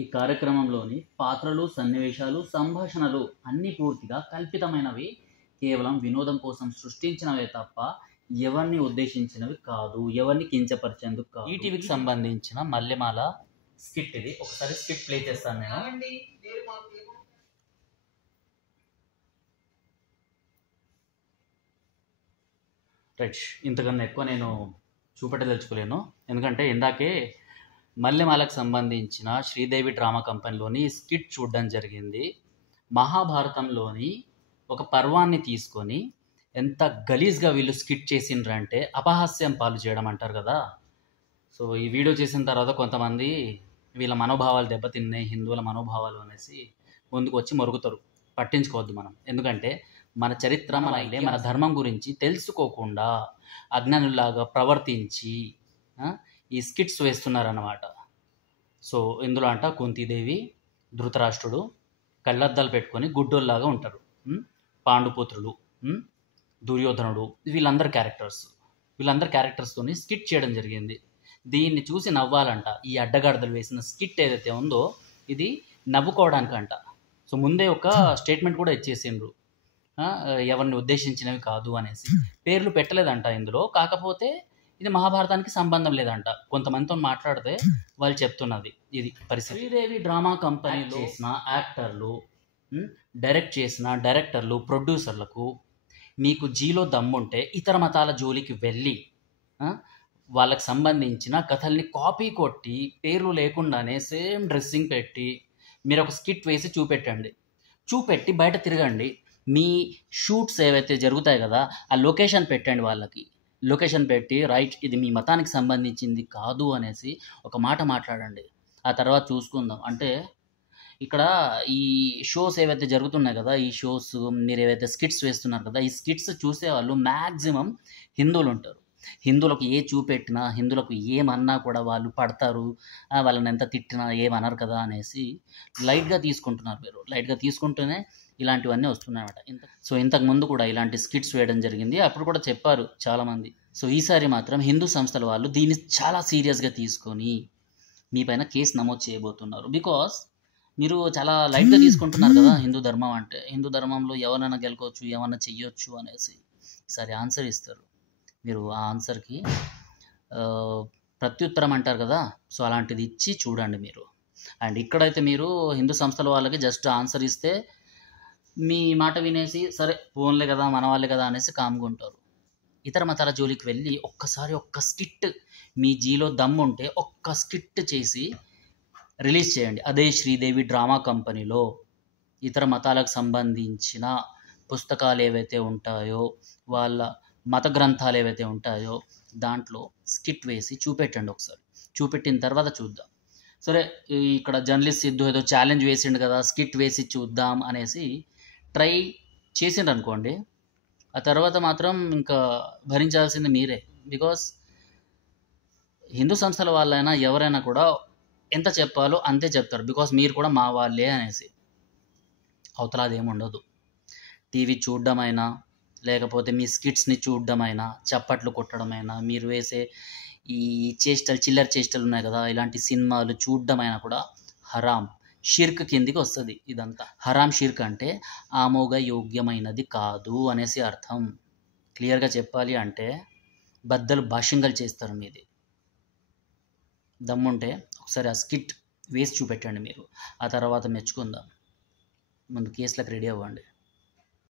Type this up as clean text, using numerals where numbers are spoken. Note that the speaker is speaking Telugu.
ఈ కార్యక్రమంలోని పాత్రలు, సన్నివేశాలు, సంభాషణలు అన్నీ పూర్తిగా కల్పితమైనవి, కేవలం వినోదం కోసం సృష్టించినవే తప్ప ఎవరిని ఉద్దేశించినవి కాదు, ఎవరిని కించపరిచేందుకు కాదు. ఈటీవీకి సంబంధించిన మల్లెమాల స్కిట్ ఇది. ఒకసారి స్కిట్ ప్లే చేస్తాను నేను. రైట్, ఇంతకన్నా ఎక్కువ నేను చూపెట్టదలుచుకోలేను, ఎందుకంటే ఇందాకే మల్లెమాలకు సంబంధించిన శ్రీదేవి డ్రామా కంపెనీలోని స్కిట్ చూడడం జరిగింది. మహాభారతంలోని ఒక పర్వాన్ని తీసుకొని ఎంత గలీజ్గా వీళ్ళు స్కిట్ చేసిండ్రంటే అపహాస్యం పాలు చేయడం అంటారు కదా. సో ఈ వీడియో చేసిన తర్వాత కొంతమంది వీళ్ళ మనోభావాలు దెబ్బతిన్నాయి, హిందువుల మనోభావాలు అనేసి ముందుకు వచ్చి మొరుగుతారు. పట్టించుకోవద్దు మనం, ఎందుకంటే మన చరిత్ర, మన ధర్మం గురించి తెలుసుకోకుండా అజ్ఞానుల్లాగా ప్రవర్తించి ఈ స్కిట్స్ వేస్తున్నారన్నమాట. సో ఇందులో అంట కుంతీదేవి, ధృతరాష్ట్రుడు కళ్ళద్దాలు పెట్టుకొని గుడ్డోల్లాగా ఉంటారు. పాండుపుత్రులు, దుర్యోధనుడు, వీళ్ళందరి క్యారెక్టర్స్తోని స్కిట్ చేయడం జరిగింది. దీన్ని చూసి నవ్వాలంట. ఈ అడ్డగాడిదలు వేసిన స్కిట్ ఏదైతే ఉందో ఇది నవ్వుకోవడానికంట. సో ముందే ఒక స్టేట్మెంట్ కూడా ఇచ్చేసిండ్రు, ఎవరిని ఉద్దేశించినవి కాదు అనేసి. పేర్లు పెట్టలేదంట ఇందులో, కాకపోతే ఇది మహాభారతానికి సంబంధం లేదంట. కొంతమందితో మాట్లాడితే వాళ్ళు చెప్తున్నది ఇది పరిస్థితి. శ్రీదేవి డ్రామా కంపెనీలో చేసిన యాక్టర్లు, డైరెక్ట్ చేసిన డైరెక్టర్లు, ప్రొడ్యూసర్లకు మీకు జీలో దమ్ముంటే ఇతర మతాల జోలికి వెళ్ళి వాళ్ళకి సంబంధించిన కథల్ని కాపీ కొట్టి పేర్లు లేకుండానే సేమ్ డ్రెస్సింగ్ పెట్టి మీరు ఒక స్కిట్ వేసి చూపెట్టి బయట తిరగండి. మీ షూట్స్ ఏవైతే జరుగుతాయి కదా ఆ లొకేషన్ పెట్టండి, వాళ్ళకి లొకేషన్ పెట్టి రైట్ ఇది మీ మతానికి సంబంధించింది కాదు అనేసి ఒక మాట మాట్లాడండి. ఆ తర్వాత చూసుకుందాం. అంటే ఇక్కడ ఈ షోస్ ఏవైతే జరుగుతున్నాయి కదా, ఈ షోస్ మీరు ఏవైతే స్కిట్స్ వేస్తున్నారు కదా, ఈ స్కిట్స్ చూసేవాళ్ళు మ్యాక్సిమం హిందువులు ఉంటారు. హిందువులకు ఏ చూపెట్టినా, హిందువులకు ఏమన్నా కూడా వాళ్ళు పడతారు, వాళ్ళని ఎంత తిట్టినా ఏమనరు కదా అనేసి లైట్గా తీసుకుంటున్నారు. మీరు లైట్గా తీసుకుంటూనే ఇలాంటివన్నీ వస్తున్నాయన్నమాట. సో ఇంతకు ముందు కూడా ఇలాంటి స్కిట్స్ వేయడం జరిగింది, అప్పుడు కూడా చెప్పారు చాలామంది. సో ఈసారి మాత్రం హిందూ సంస్థల వాళ్ళు దీన్ని చాలా సీరియస్గా తీసుకొని మీ పైన కేసు నమోదు చేయబోతున్నారు. బికాస్ మీరు చాలా లైట్గా తీసుకుంటున్నారు కదా హిందూ ధర్మం అంటే. హిందూ ధర్మంలో ఎవరైనా గెలుకోవచ్చు, ఏమన్నా చెయ్యొచ్చు అనేసి ఈసారి ఆన్సర్ ఇస్తారు. మీరు ఆ ఆన్సర్కి ప్రత్యుత్తరం అంటారు కదా, సో అలాంటిది ఇచ్చి చూడండి మీరు. అండ్ ఇక్కడైతే మీరు హిందూ సంస్థల వాళ్ళకి జస్ట్ ఆన్సర్ ఇస్తే మీ మాట వినేసి సరే ఫోన్లే కదా మన వాళ్ళే కదా అనేసి కామ్గుంటారు. ఇతర మతాల జోలికి వెళ్ళి ఒక్కసారి ఒక్క స్కిట్, మీ జీలో దమ్ముంటే ఒక్క స్కిట్ చేసి రిలీజ్ చేయండి. అదే శ్రీదేవి డ్రామా కంపెనీలో ఇతర మతాలకు సంబంధించిన పుస్తకాలు ఏవైతే ఉంటాయో, వాళ్ళ మత గ్రంథాలు ఏవైతే ఉంటాయో దాంట్లో స్కిట్ వేసి చూపెట్టండి. ఒకసారి చూపెట్టిన తర్వాత చూద్దాం. సరే ఇక్కడ జర్నలిస్ట్ సిద్ధు ఏదో ఛాలెంజ్ వేసిండు కదా, స్కిట్ వేసి చూద్దాం అనేసి ట్రై చేసిండ్రు అనుకోండి, ఆ తర్వాత మాత్రం ఇంకా భరించాల్సింది మీరే. బికాస్ హిందూ సంస్థల వాళ్ళైనా ఎవరైనా కూడా ఎంత చెప్పాలో అంతే చెప్తారు, బికాస్ మీరు కూడా మా వాళ్ళే అనేసి. అవతల అదేమి ఉండదు. టీవీ చూడడమైనా, లేకపోతే మీ స్కిట్స్ని చూడడమైనా, చప్పట్లు కొట్టడమైనా, మీరు వేసే ఈ చేష్టలు, చిల్లర చేష్టలు ఉన్నాయి కదా, ఇలాంటి సినిమాలు చూడడమైనా కూడా హరాం, షిర్క్ కిందికి వస్తుంది. ఇదంతా హరాం, షిర్క్ అంటే ఆమోగ యోగ్యమైనది కాదు అనేసి అర్థం. క్లియర్గా చెప్పాలి అంటే బద్దలు భాష్యంగా చేస్తారు మీది. దమ్ముంటే ఒకసారి ఆ స్కిట్ వేసి చూపెట్టండి మీరు, ఆ తర్వాత మెచ్చుకుందాం. ముందు కేసులకు రెడీ అవ్వండి.